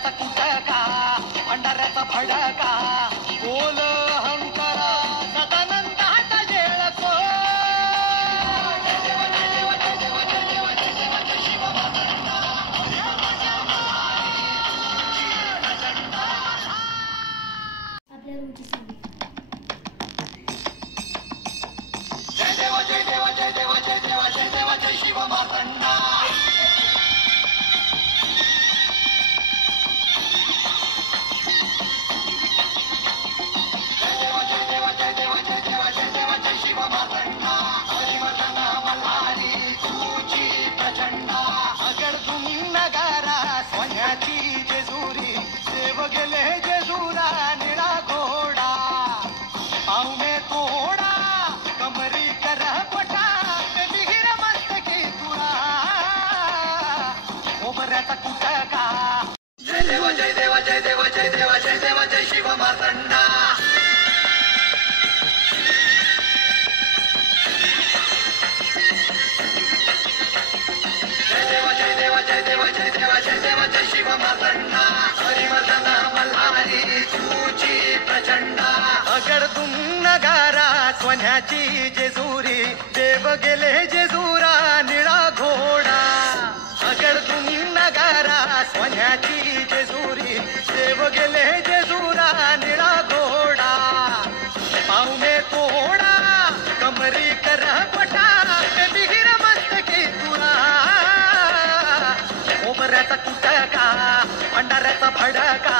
भंडाऱ्याचा कुटका भंडाऱ्याचा भडका बोल हंतरा सदानंदाचा जेळको आपल्या रूची सांग जय देवा जय देवा जय देवा जय देवा जय देवा जय शिव मातंडा जेजुरी देव गेले जेजुरा निळा घोडा पाहुणे तोडा कमरी कर पटा विहीर मस्तकी तुळा ओबऱ्याचा कुटका जय देवा जय देवा जय देवा जय देवा जय देवा जय शिव मातंडा जय देवा जय देवा जय देवा जय देवा जय देवा जय शिव मातंडा हरिवर्धन मल्हारी तुझी प्रचंडा अगडदुम नगारा सोन्याची जेजुरी देव गेले जेजुरा निळा घोडा अगडदुम नगारा सोन्याची जेजुरी देव गेले जेजुरा निळा घोडा पाहुणे तोडा कमरी कर पटा विहीर मस्तकी तुळा ओबऱ्याचा कुटका भंडाऱ्याचा भडका